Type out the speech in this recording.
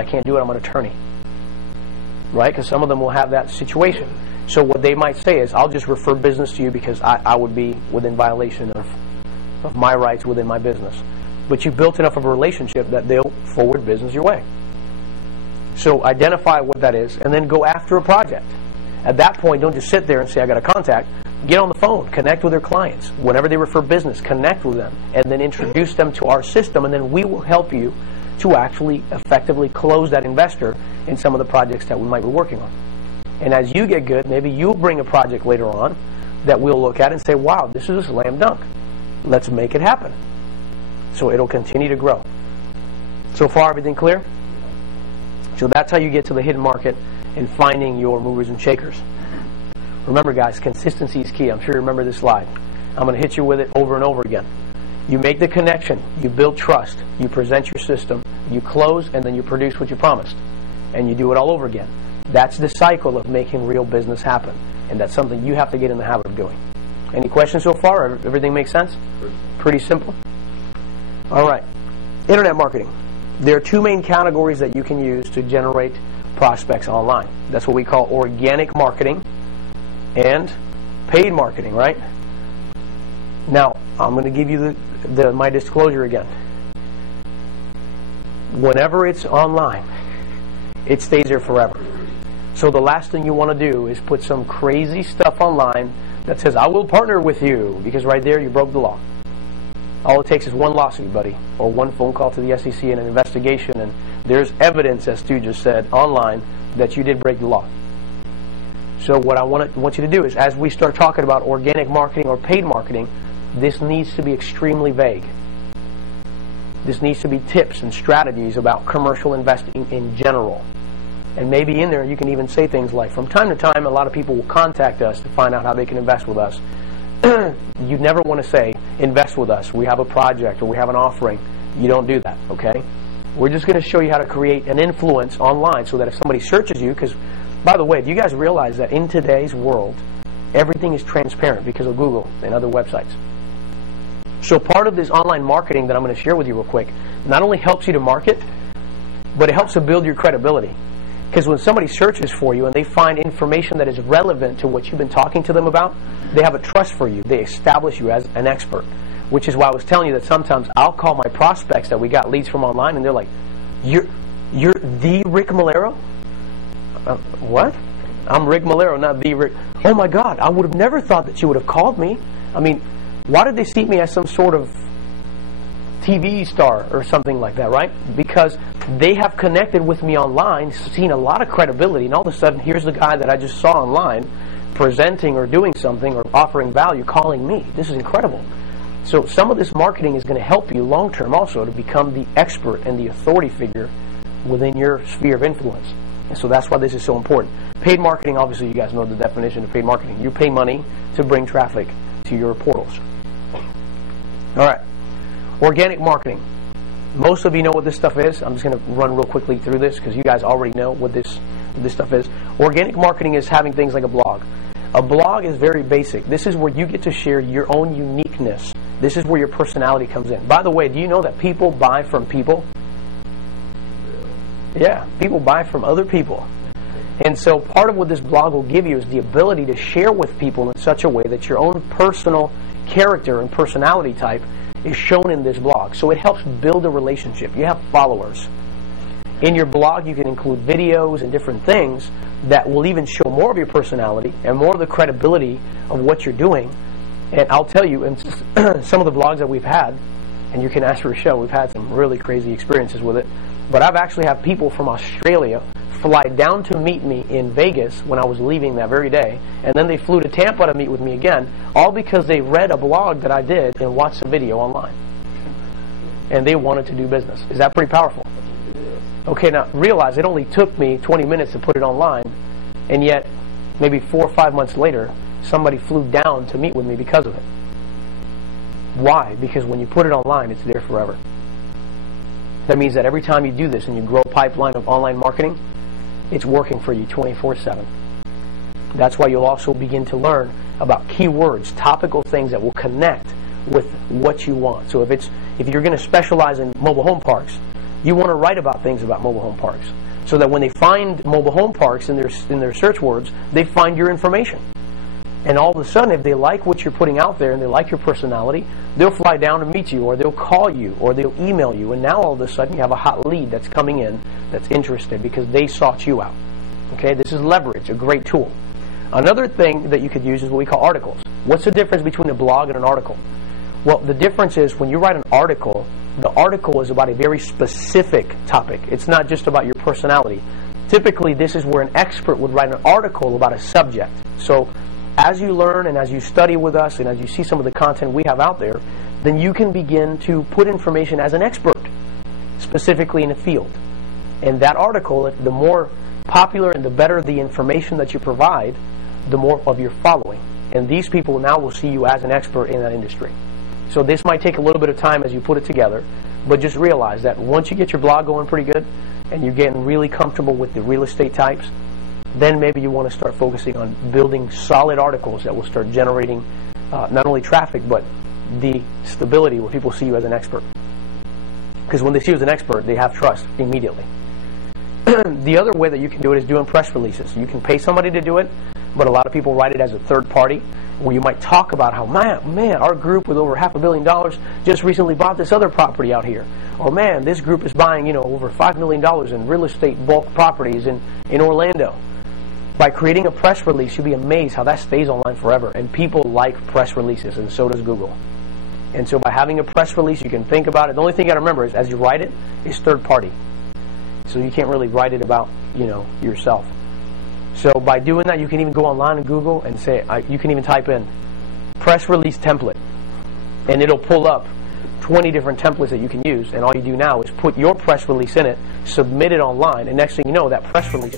I can't do it, I'm an attorney. Right? Because some of them will have that situation. So what they might say is, I'll just refer business to you because I would be within violation of my rights within my business. But you've built enough of a relationship that they'll forward business your way. So identify what that is and then go after a project. At that point, don't just sit there and say, I got a contact. Get on the phone, connect with their clients. Whenever they refer business, connect with them and then introduce them to our system, and then we will help you to actually effectively close that investor in some of the projects that we might be working on. And as you get good, maybe you'll bring a project later on that we'll look at and say, wow, this is a slam dunk. Let's make it happen. So it'll continue to grow. So far, everything clear? So that's how you get to the hidden market and finding your movers and shakers. Remember, guys, consistency is key. I'm sure you remember this slide. I'm going to hit you with it over and over again. You make the connection, you build trust, you present your system, you close, and then you produce what you promised. And you do it all over again. That's the cycle of making real business happen. And that's something you have to get in the habit of doing. Any questions so far? Everything makes sense? Pretty simple. All right. Internet marketing. There are two main categories that you can use to generate prospects online. That's what we call organic marketing and paid marketing, right? Now, I'm going to give you my disclosure again. Whenever it's online, it stays there forever. So the last thing you want to do is put some crazy stuff online that says, I will partner with you, because right there you broke the law. All it takes is one lawsuit, buddy, or one phone call to the SEC and an investigation, and there's evidence, as Stu just said, online that you did break the law. So what I want you to do is, as we start talking about organic marketing or paid marketing, this needs to be extremely vague. This needs to be tips and strategies about commercial investing in general. And maybe in there you can even say things like, from time to time, a lot of people will contact us to find out how they can invest with us. You never want to say, invest with us, we have a project or we have an offering. You don't do that, okay? We're just going to show you how to create an influence online so that if somebody searches you, because, by the way, do you guys realize that in today's world, everything is transparent because of Google and other websites? So part of this online marketing that I'm going to share with you real quick not only helps you to market, but it helps to build your credibility. Because when somebody searches for you and they find information that is relevant to what you've been talking to them about, they have a trust for you. They establish you as an expert. Which is why I was telling you that sometimes I'll call my prospects that we got leads from online, and they're like, You're the Rick Melero? What? I'm Rick Melero, not the Rick. Oh my God, I would have never thought that you would have called me. I mean, why did they see me as some sort of TV star or something like that, right? Because they have connected with me online, seen a lot of credibility, and all of a sudden, here's the guy that I just saw online presenting or doing something or offering value, calling me. This is incredible. So some of this marketing is going to help you long-term also to become the expert and the authority figure within your sphere of influence. And so that's why this is so important. Paid marketing, obviously you guys know the definition of paid marketing. You pay money to bring traffic to your portals. All right. Organic marketing. Most of you know what this stuff is. I'm just going to run real quickly through this because you guys already know what this stuff is. Organic marketing is having things like a blog. A blog is very basic. This is where you get to share your own uniqueness. This is where your personality comes in. By the way, do you know that people buy from people? Yeah, people buy from other people. And so part of what this blog will give you is the ability to share with people in such a way that your own personal character and personality type is shown in this blog. So it helps build a relationship. You have followers. In your blog, you can include videos and different things that will even show more of your personality and more of the credibility of what you're doing. And I'll tell you, in some of the blogs that we've had, and you can ask for a show, we've had some really crazy experiences with it, but I've actually had people from Australia fly down to meet me in Vegas when I was leaving that very day, and then they flew to Tampa to meet with me again, all because they read a blog that I did and watched a video online. And they wanted to do business. Is that pretty powerful? Okay, now realize it only took me 20 minutes to put it online, and yet maybe 4 or 5 months later, somebody flew down to meet with me because of it. Why? Because when you put it online, it's there forever. That means that every time you do this and you grow a pipeline of online marketing, it's working for you 24/7. That's why you'll also begin to learn about keywords, topical things that will connect with what you want. So if you're going to specialize in mobile home parks, You want to write about things about mobile home parks, so that when they find mobile home parks in their search words, they find your information. And all of a sudden, if they like what you're putting out there and they like your personality, they'll fly down to meet you, or they'll call you, or they'll email you. And now all of a sudden you have a hot lead that's coming in that's interested because they sought you out. Okay, this is leverage, a great tool. Another thing that you could use is what we call articles. What's the difference between a blog and an article? Well, the difference is when you write an article, the article is about a very specific topic. It's not just about your personality. Typically, this is where an expert would write an article about a subject. So as you learn and as you study with us and as you see some of the content we have out there, then you can begin to put information as an expert, specifically in a field. And that article, the more popular and the better the information that you provide, the more of your following. And these people now will see you as an expert in that industry. So this might take a little bit of time as you put it together, but just realize that once you get your blog going pretty good and you're getting really comfortable with the real estate types, then maybe you want to start focusing on building solid articles that will start generating not only traffic, but the stability where people see you as an expert. Because when they see you as an expert, they have trust immediately. The other way that you can do it is doing press releases. You can pay somebody to do it, but a lot of people write it as a third party, where you might talk about how, man, our group with over $500 million just recently bought this other property out here. Or man, this group is buying, over $5 million in real estate bulk properties in Orlando. By creating a press release, you'll be amazed how that stays online forever. And people like press releases, and so does Google. And so by having a press release, you can think about it. The only thing you got to remember is, as you write it, it's third party. So you can't really write it about, yourself. So by doing that, you can even go online and Google and say, you can even type in press release template, and it'll pull up 20 different templates that you can use. And all you do now is put your press release in it, submit it online, and next thing you know, that press release